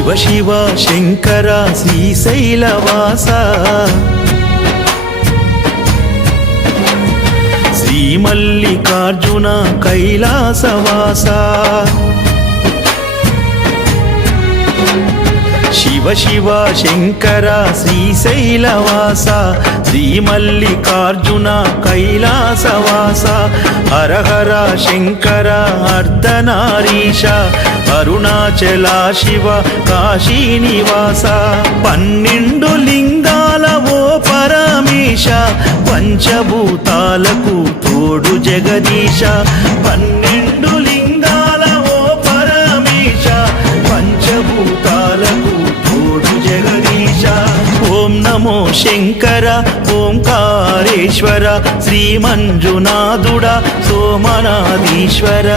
శివ శివ శంకర శ్రీశైలవాస శ్రీ మల్లికార్జున కైలాసవాస శివ శివ శంకర శ్రీశైలవాస శ్రీ మల్లికార్జున కైలాసవాస హర హర శంకర అర్ధనారీశ అరుణాచల శివ కాశీనివాస 12 లింగాల ఓ పరమేశ పంచభూతాలకు తోడు జగదీశ 12 లింగాల ఓ పరమేశ పంచభూతాలకు తోడు జగదీశ ఓం నమో శంకర ఓంకారేశ్వర శ్రీ మంజునాథుడా సోమనాథీశ్వర